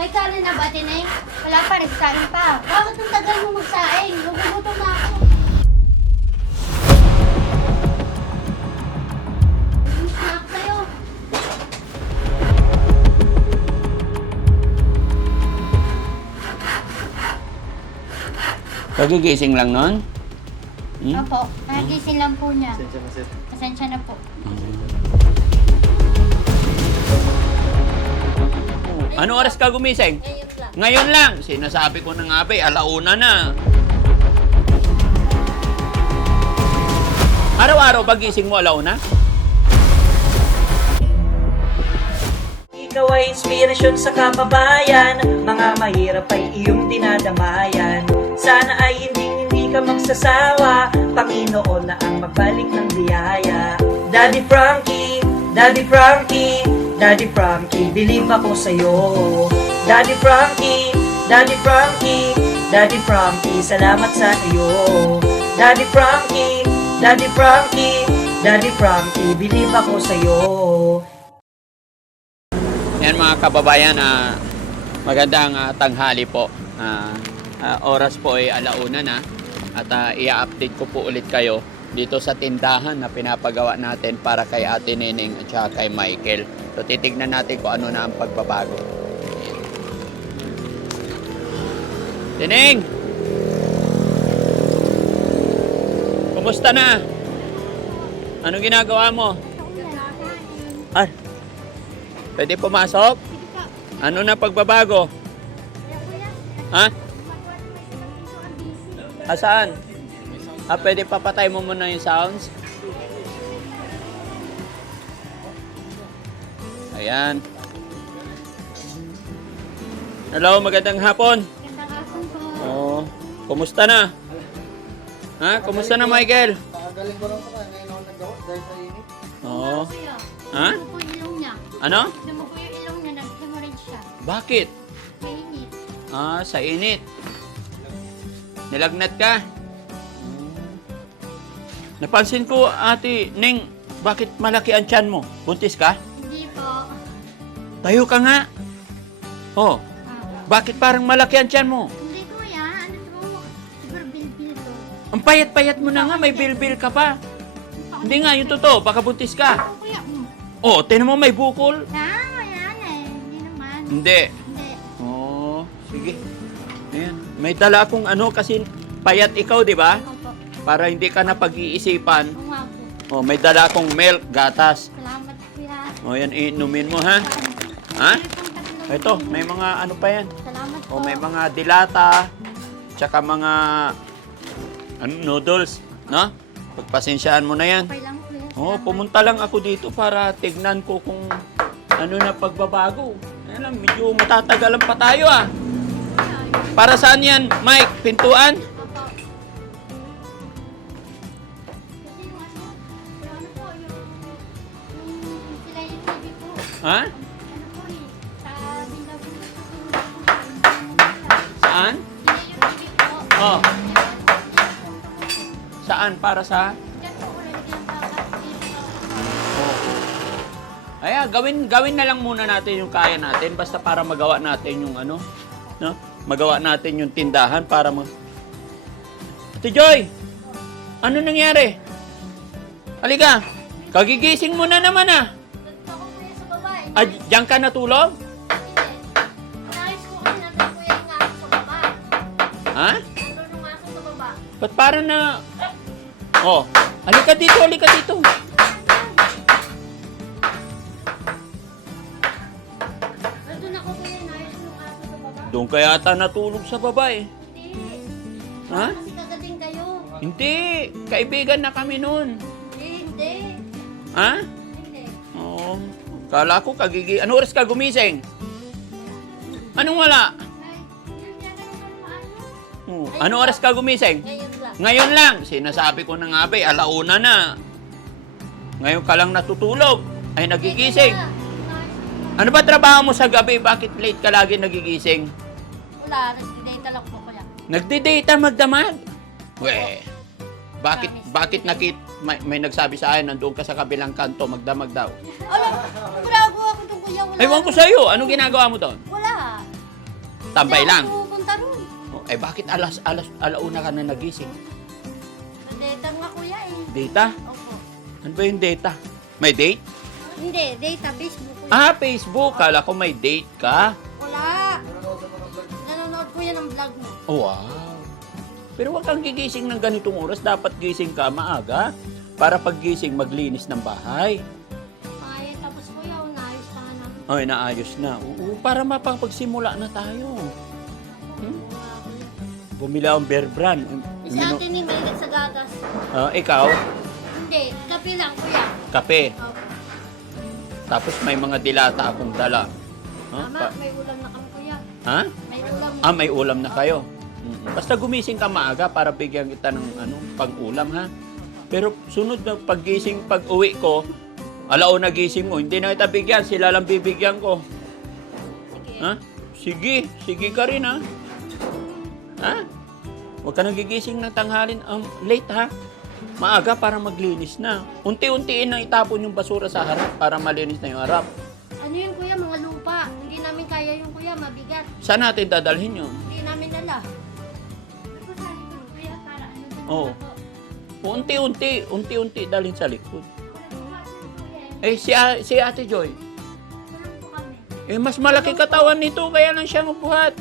May kanin na ba, Tinay? Wala pa, nagsasaing pa. Bakit ang tagal mo magsaing? Nagugutom na ako. Snack. Kagigising lang nun? Hmm? Opo, nagising lang po niya. Pasensya na po. Ano oras ka gumising? Ngayon lang. Ngayon lang. Sinasabi ko na nga ba, alauna na. Araw-araw pagising mo alauna? Ikaw ay inspirasyon sa kababayan Mga mahirap ay iyong dinadamayan Sana ay hindi hindi ka magsasawa Panginoon na ang magbalik ng biyaya Daddy Frankie, Daddy Frankie Daddy Frankie, believe ako sa'yo Daddy Frankie, Daddy Frankie Daddy Frankie, salamat sa iyo Daddy Frankie, Daddy Frankie Daddy Frankie, believe ako sa'yo Yan mga kababayan, ah, magandang ah, tanghali po. Ah, ah, oras po ay alauna na at ah, i-update ko po ulit kayo dito sa tindahan na pinapagawa natin para kay Ate Neneng at kay Michael. So titignan natin kung ano na ang pagbabago. Neneng! Kumusta na? Ano ginagawa mo? Ah, pwede pumasok? Ano na pagbabago? Ha? Asaan? Ah, pwede papatay mo muna yung sounds? Ayan. Hello, magandang hapon. Gandang hapon po. Oh, kumusta na? Ha? Kumusta na, Michael? Nakagaling ko lang sa kanya ngayon ako nagawa dahil sa init. Oo. Ha? Ano po yung ilong niya? Ano? Ano po yung ilong niya? Nag-hemorrhage siya. Bakit? Mainit. Ah, sa init. Nilagnat ka? Napansin ko, ate, Ning, bakit malaki ang tiyan mo? Buntis ka? Po. Tayo ka nga. Oh, Ah, bakit parang malaki ang tiyan mo? hindi kuya. Ano to? Super bilbil to. Ang payat-payat mo na nga, may bilbil ka pa. Hindi nga, yung totoo, baka buntis ka. Ako kuya. Mm. Oh, tinan mo may bukol. Ah, yan eh. Hindi naman. Hindi. Hindi. Oh, sige. Ayan. May dala akong ano kasi payat ikaw, di ba? Ako po. Para hindi ka na pag-iisipan. Nga po. Oh, may dala akong milk, gatas. Salamat kuya. O yan, inumin mo ha. Ha? Ito, may mga ano pa yan. Salamat po. O may mga dilata, tsaka mga ano, noodles, no? Pagpasensyaan mo na yan. Okay lang kuya. Oh, Salamat. pumunta lang ako dito para tignan ko kung ano na pagbabago. Lang, medyo matatagalan pa tayo ah. Para saan yan, Mike? Pintuan? Opo. Kasi yung ano, yung ano po, yung, yung sila yung TV po. Ha? Saan? Para sa? Diyan po, lalagyan pa kasi Ay, gawin gawin na lang muna natin yung kaya natin basta para magawa natin yung ano, no? Magawa natin yung tindahan para mag Ate Joy. Ano nangyari? Halika. Kagigising mo na naman ah. Ah diyan ka natulog? Ha? Ba't parang na... Oh, halika dito, halika dito. Nandun ako kuya, ko yung aso sa baba. Doon kaya ata natulog sa baba eh. Hindi. Ha? Kasi kagating kayo. Hindi, kaibigan na kami noon. Eh, hindi. Ha? Hindi. Oo. Kala ko kagigi... Ano oras ka gumising? Anong wala? Ay, yun yan ang ano. Oh, Ano oras ka gumising? Ngayon. Ngayon lang. Sinasabi ko na nga ba, alauna na. Ngayon ka lang natutulog. Ay, nagigising. Ano ba trabaho mo sa gabi? Bakit late ka lagi nagigising? Wala, nag-data lang po kuya. Nagde-data magdamag? We, bakit, bakit nakit, may, may nagsabi sa akin, nandoon ka sa kabilang kanto, magdamag daw. Alam, grago ako doon kuya. Wala. Ewan ko sa'yo, anong ginagawa mo doon? Wala. Tambay lang. Eh bakit alas alas alauna ka na nagising? Data nga kuya eh. Data? Opo. Ano ba yung data? May date? Hindi, data, Facebook kuya. Ah, Facebook. Kala ko may date ka. Wala. Nanonood kuya ng vlog mo. Oh, wow. Pero wag kang gigising ng ganitong oras. Dapat gising ka maaga. Para paggising, maglinis ng bahay. Ay, tapos kuya, unayos pa nga namin. Ay, naayos na. Oo, para mapapagsimula na tayo. Bumili akong bear brand. Si ate ni Maylin sa gatas. Ah, ikaw, Hindi, kape lang kuya. kape. Opo. Tapos may mga dilata akong dala. Ha? Tama, Pa- may ulam na kami kuya. ha? May ulam. Ah, may ulam na kayo. Mm. Basta gumising ka maaga para bigyan kita ng ano, pang-ulam ha. Pero sunod na paggising, pag uwi ko, alauna gising mo, hindi na kita bigyan, sila lang bibigyan ko. Sige. Ha? Sige, sige ka rin ha. Ha? Huwag ka nang gigising ng tanghalin, um, late ha. Maaga para maglinis na. Unti-untiin na itapon yung basura sa harap para malinis na yung harap. Ano yun kuya, mga lupa. Hindi namin kaya yung kuya, mabigat. Saan natin dadalhin yun? Hindi namin dun Oo. Unti-unti, unti-unti dalhin sa likod. Eh, si, A- si Ate Joy, eh, mas malaki katawan nito, kaya lang siya mabuhat.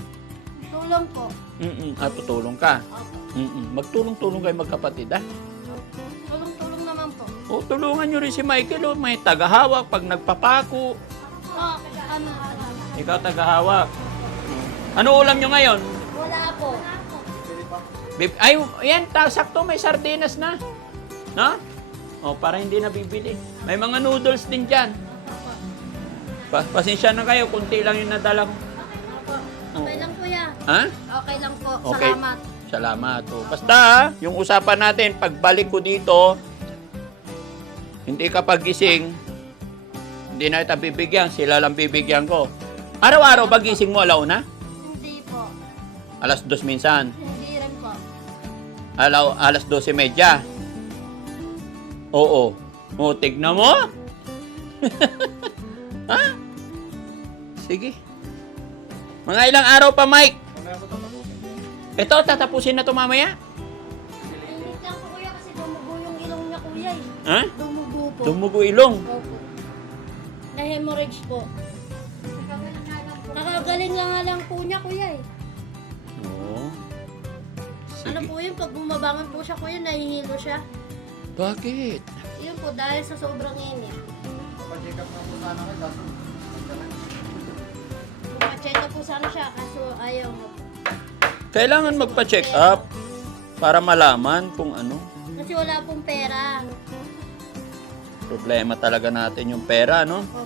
Tulong po. Mm-mm, at tutulong ka. Opo. Mm-mm, magtulong-tulong kayo magkapatid, ah. Tulong-tulong naman po. O, tulungan nyo rin si Michael, oh. may tagahawak pag nagpapako. Po, ano? Ikaw tagahawak. Ano ulam nyo ngayon? Wala po. Bib- Ay, yan, ta- sakto, may sardinas na. No? O, para hindi na bibili. May mga noodles din dyan. Pa- pasensya na kayo, kunti lang yung nadala ko. Ha? Okay lang po. Okay. Salamat. Salamat. O, basta, ha, yung usapan natin, pagbalik ko dito, hindi ka pagising, hindi na kita bibigyan, sila lang bibigyan ko. Araw-araw ba gising mo alauna? Hindi po. Alas dos minsan. Hindi rin po. Alaw, alas 12 medya. Oo. O, tignan mo. ha? Sige. Mga ilang araw pa, Mike. Ito, tatapusin na to mamaya. Init lang po kuya kasi dumugo yung ilong niya kuya eh. Ha? Dumugo po. Dumugo ilong. Opo. Na-hemorrhage po. Nakagaling lang nga lang po niya kuya eh. Oo. Ano Sige. po yun, pag bumabangon po siya kuya, nahihilo siya. Bakit? Yun po, dahil sa sobrang init. Pacheck up na po sana kayo, kaso Pumacheck na po sana siya, kaso ayaw mo. Kailangan magpa-check up para malaman kung ano. Kasi wala pong pera. Problema talaga natin yung pera, no? Opo.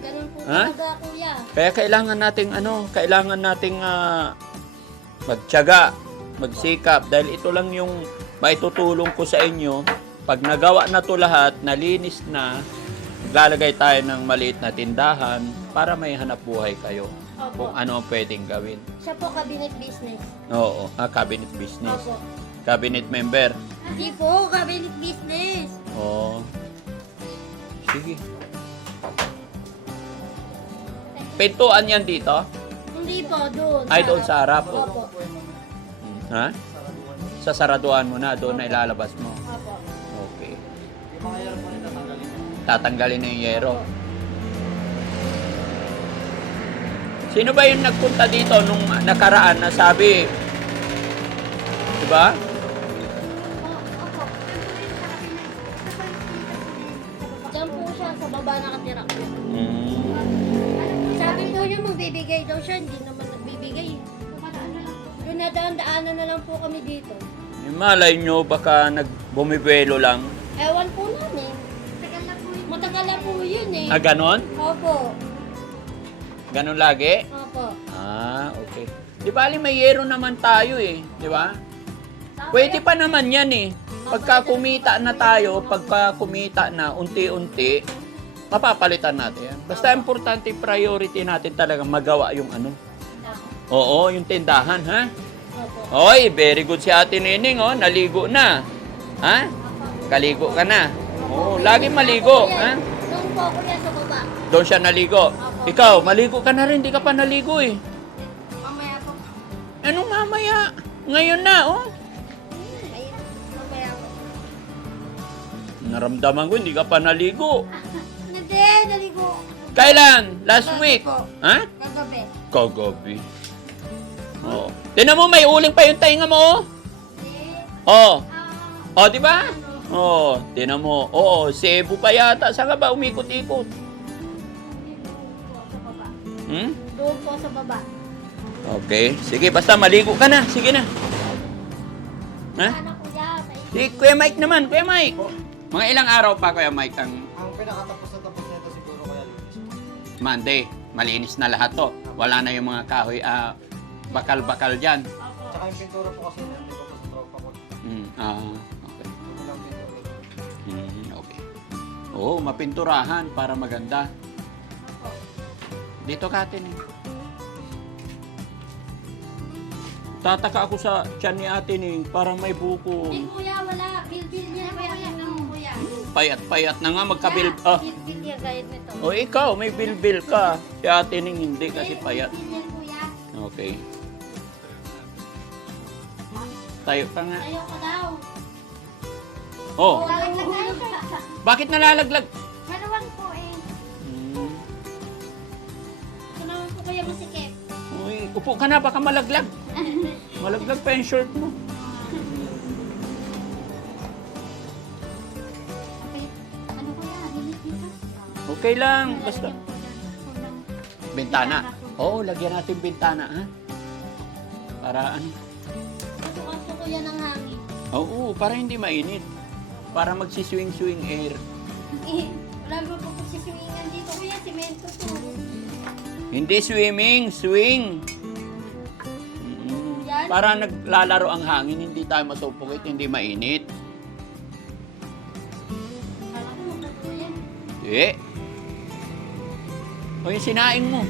Ganun po Ha? talaga kuya. Kaya kailangan nating ano, kailangan nating ah, magtiyaga, magsikap dahil ito lang yung maitutulong ko sa inyo. Pag nagawa na to lahat, nalinis na, maglalagay tayo ng maliit na tindahan para may hanap buhay kayo Opo. kung ano ang pwedeng gawin. Siya po cabinet business. Oo, ah, cabinet business. Opo. Cabinet member. Hindi po, cabinet business. Oo. Sige. Pintuan yan dito? Hindi po, doon. Ay, doon sa harap. Opo. Ha? Sa saraduan mo na, doon na ilalabas mo. Opo. Okay. Tatanggalin na yung yero. Sino ba yung nagpunta dito nung nakaraan na sabi, di ba? Opo. Diyan po siya, sa baba nakatira. Hmm. Sabi po niya magbibigay daw siya, hindi naman nagbibigay. Doon na lang po kami dito. Yung malay nyo, baka nagbumibuelo lang. Ewan po namin. Matagal na po yun eh. Ah, ganon? Opo. Ganon lagi? Opo. Ah, okay. Di ba, may yero naman tayo eh. Di ba? Pwede pa naman yan eh. Pagka kumita na tayo, pagka kumita na unti-unti, mapapalitan natin yan. Basta importante priority natin talaga magawa yung ano. Oo, yung tindahan, ha? Oy, very good si Ate Nining, oh. Naligo na. Ha? Kaligo ka na. Oo, lagi maligo, ha? Doon po ako niya sa baba. Doon siya naligo. Ikaw, maligo ka na rin, di ka pa naligo eh. Mamaya po. Anong mamaya? Ngayon na, oh. Ay, mamaya. Naramdaman ko, hindi ka pa naligo. Hindi, naligo. Kailan? Last Kagabi week? po. Ha? Kagabi. Kagabi. Oo. Tinan mo, may uling pa yung tainga mo, oh. Hindi. Oh. Ah, Oh, di ba? ano? Oh, tinan mo. Oo, Cebu pa yata. Saan ka ba umikot-ikot? Hmm? Doon po sa baba. Okay. Sige, basta maligo ka na. Sige na. Ha? Anak ko yan. May Si Kuya Mike naman. Kuya Mike. Mga ilang araw pa, Kuya Mike, ang Ang pinakatapos na tapos nito siguro kaya linis. Monday. Malinis na lahat to. Wala na yung mga kahoy, ah, bakal-bakal dyan. ako. Tsaka yung pintura po kasi hindi ko pa sa tropa ko. Hmm. Ah, okay. Hindi lang pintura. Hmm, okay. Oo, mapinturahan para maganda. Dito ka atin eh. Tataka ako sa tiyan ni ate Ning, parang may buko. Eh, kuya, wala. Bilbil niya kuya. Ano, kuya? Payat-payat na nga magkabil... Ah, Bilbil niya gayet nito. o ikaw, may bilbil ka. Si ate Ning hindi kasi payat. Bilbil yan, kuya. Okay. Tayo ka nga. Ayaw ka daw. Oh, tayo bakit nalalaglag? Uy, upo ka na, baka malaglag. Malaglag pa yung shirt mo. Okay. Ano kuya? Hilit dito? Okay lang, basta. Ko Bintana. Oo, lagyan natin bintana, ha? Para ano? Pasukan po kuya ng hangin. Oo, para hindi mainit. Para magsiswing-swing air. Eh, wala naman po kasi swingan dito kuya. Simento po. Hindi swimming, swing. Para naglalaro ang hangin, hindi tayo masupukit, hindi mainit. Eh. O yung sinaing mo.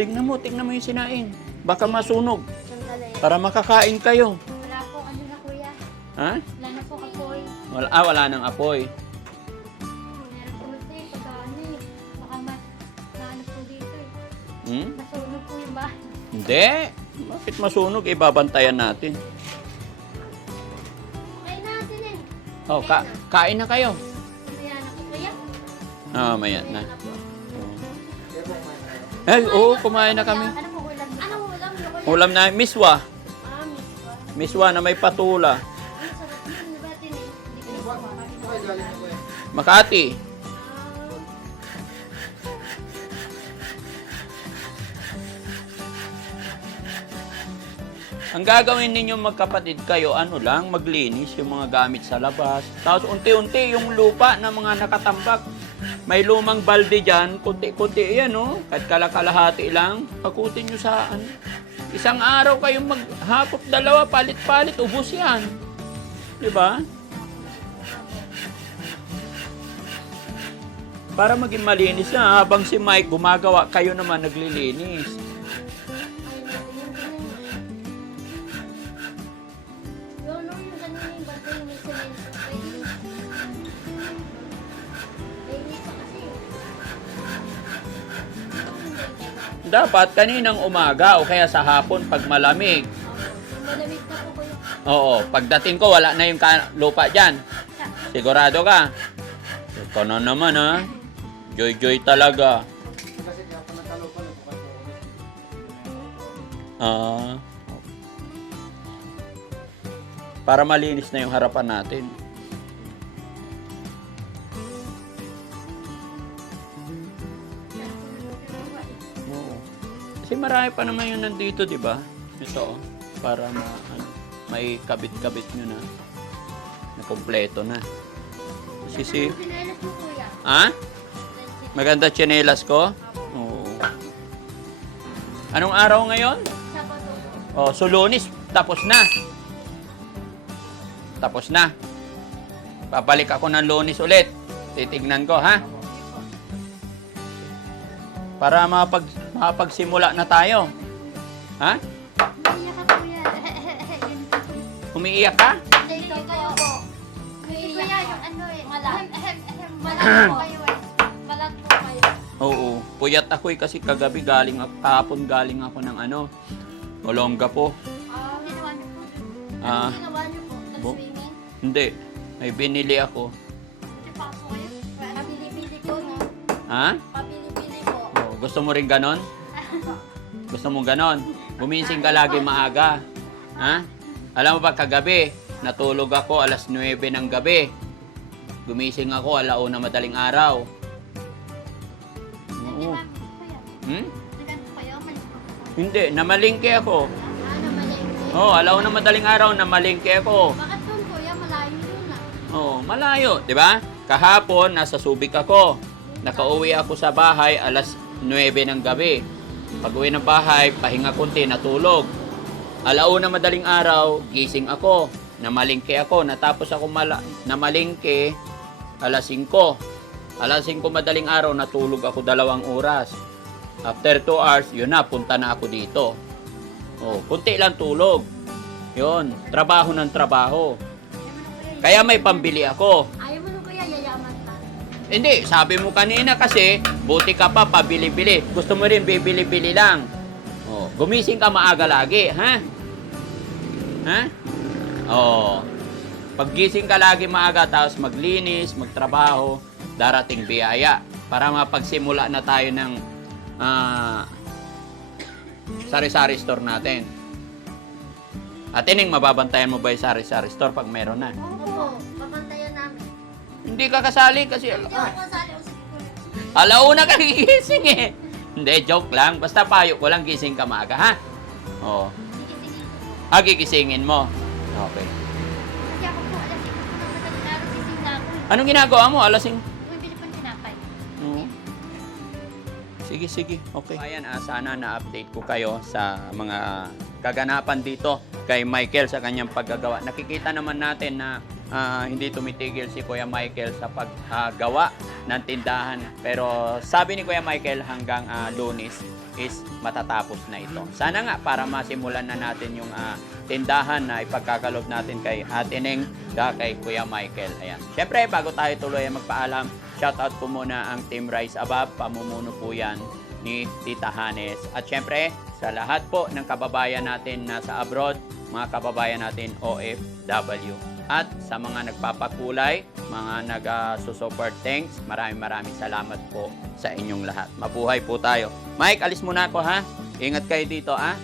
Tingnan mo, tingnan mo yung sinaing. Baka masunog. Para makakain kayo. Wala po ano na kuya. Ha? Wala na po apoy. Wala, ah, wala nang apoy. Hmm? Nasunog po yung bahay. Hindi. Bakit masunog? Ibabantayan natin. Kain natin eh. Oh, ka kain na kayo. Kuya na po kuya. Ah, mayan na. Ay, oo, kumain na kami. Ano po ulam? Ano po ulam? Ulam na miswa. Ah, miss ko. Miswa na may patula. Ang sarap din eh? Hindi ko na? Makati. Ang gagawin ninyo magkapatid kayo, ano lang, maglinis yung mga gamit sa labas. Tapos unti-unti yung lupa ng mga nakatambak. May lumang balde dyan, kunti-kunti yan, no? Kahit kalakalahati lang, pakutin nyo sa ano. Isang araw kayong maghapot dalawa, palit-palit, ubos yan. Di ba? Para maging malinis na, habang si Mike gumagawa, kayo naman naglilinis. Dapat kaninang umaga o kaya sa hapon pag malamig. Malamig na po kuya. Oo, pagdating ko wala na yung lupa dyan. Sigurado ka? Ikaw na naman ha. Joy-joy talaga. Kasi kaya para malinis na yung harapan natin. Oo. Kasi marami pa naman yung nandito, di ba? Ito, oh, para ma, ano, may kabit-kabit nyo na. Na kompleto na. Kasi si... Ha? Maganda tsinelas ko? Oo. Anong araw ngayon? Sabado. Oh, so lunis, tapos na. Tapos na. Babalik ako ng lunis ulit. Titignan ko, ha? Para mapag, mapagsimula na tayo. Ha? Umiiyak ka kuya. Umiiyak ka? Hindi ikaw po. Umiiyak ka. yung ano eh. Malat. Malat po kayo eh. Malat po kayo. Oo, puyat ako eh kasi kagabi galing ako, kahapon galing ako ng ano, Olonga po. Ah, ginawa niyo po. Ah, Ano ginawa niyo po? Nag-swimming? Hindi, may binili ako. Pabili-bili ko na. Ha? Pabili-bili po. Oh, gusto mo rin ganon? Gusto mo ganon? Gumising ka lagi maaga. Ha? Alam mo ba kagabi, natulog ako alas 9 ng gabi. Gumising ako alauna madaling araw. Oo. Hmm? Hindi, namalingke ako. Ano, malengke? Oh, alauna madaling araw, namalingke ako. Bakit malayo, di ba? Kahapon, nasa Subic ako. Nakauwi ako sa bahay alas 9 ng gabi. Pag uwi ng bahay, pahinga konti, natulog. Alauna madaling araw, gising ako. Namalingke ako. Natapos ako mala- namalingke alas 5. Alas 5 madaling araw, natulog ako dalawang oras. After 2 hours, yun na, punta na ako dito. Oh, kunti lang tulog. Yun, trabaho ng trabaho. Kaya may pambili ako. Ayaw mo nung kuya, yayaman ka. Hindi, sabi mo kanina kasi, buti ka pa, pabili-bili. Gusto mo rin bibili-bili lang. Oh, gumising ka maaga lagi, ha? Ha? Oh. Paggising ka lagi maaga, tapos maglinis, magtrabaho, darating biyaya. Para mapagsimula na tayo ng ah, sari-sari store natin. At ining mababantayan mo ba yung sari-sari store pag meron na? Opo, papantayan namin. Hindi ka kasali kasi Hindi ako kasali o sige kuya. Alauna ka gigising eh. Hindi, joke lang. Basta payo ko lang gising ka maaga, ha? Oo. Ah, gigisingin mo. Okay. Kasi ako po, alas 5 po ng madaling araw, gising na ako. Anong ginagawa mo? Alasing? Bumibili po ng tinapay. Oo. Sige, sige. Okay. Ayan, ah, sana na-update ko kayo sa mga kaganapan dito kay Michael sa kanyang paggagawa. Nakikita naman natin na ah, hindi tumitigil si Kuya Michael sa paggawa ng tindahan. Pero sabi ni Kuya Michael hanggang ah, lunis is matatapos na ito. Sana nga para masimulan na natin yung ah, tindahan na ipagkakalob natin kay Ate Neng kay Kuya Michael. Ayan. Siyempre, bago tayo tuloy magpaalam, shoutout po muna ang Team Rise Above. Pamumuno po yan ni Tita Hanes. At syempre, sa lahat po ng kababayan natin nasa abroad, mga kababayan natin OFW. At sa mga nagpapakulay, mga nag-support thanks, maraming maraming salamat po sa inyong lahat. Mabuhay po tayo. Mike, alis muna ako ha. Ingat kayo dito ha.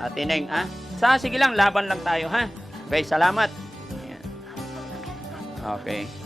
At Ineng ha. Sa sige lang, laban lang tayo ha. Okay, salamat. Okay.